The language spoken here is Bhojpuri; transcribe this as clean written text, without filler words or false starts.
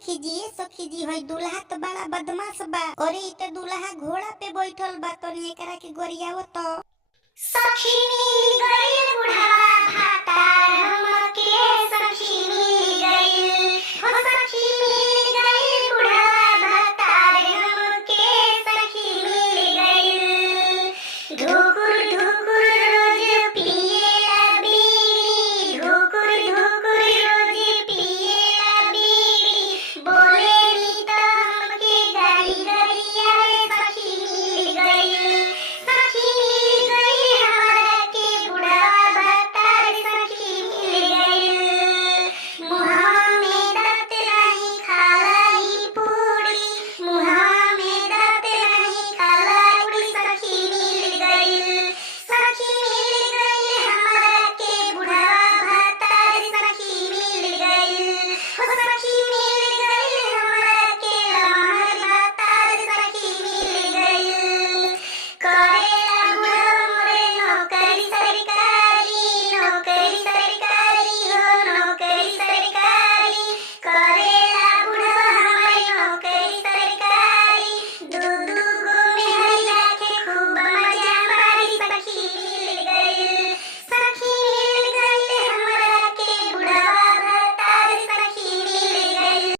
सखी जी होई दूल्हा तो बड़ा बदमाश बा। अरे इते दूल्हा घोड़ा पे बैठल बा तो एकरा के गोरियाव तो सखी मिल गइल बुढ़ावा भातार हम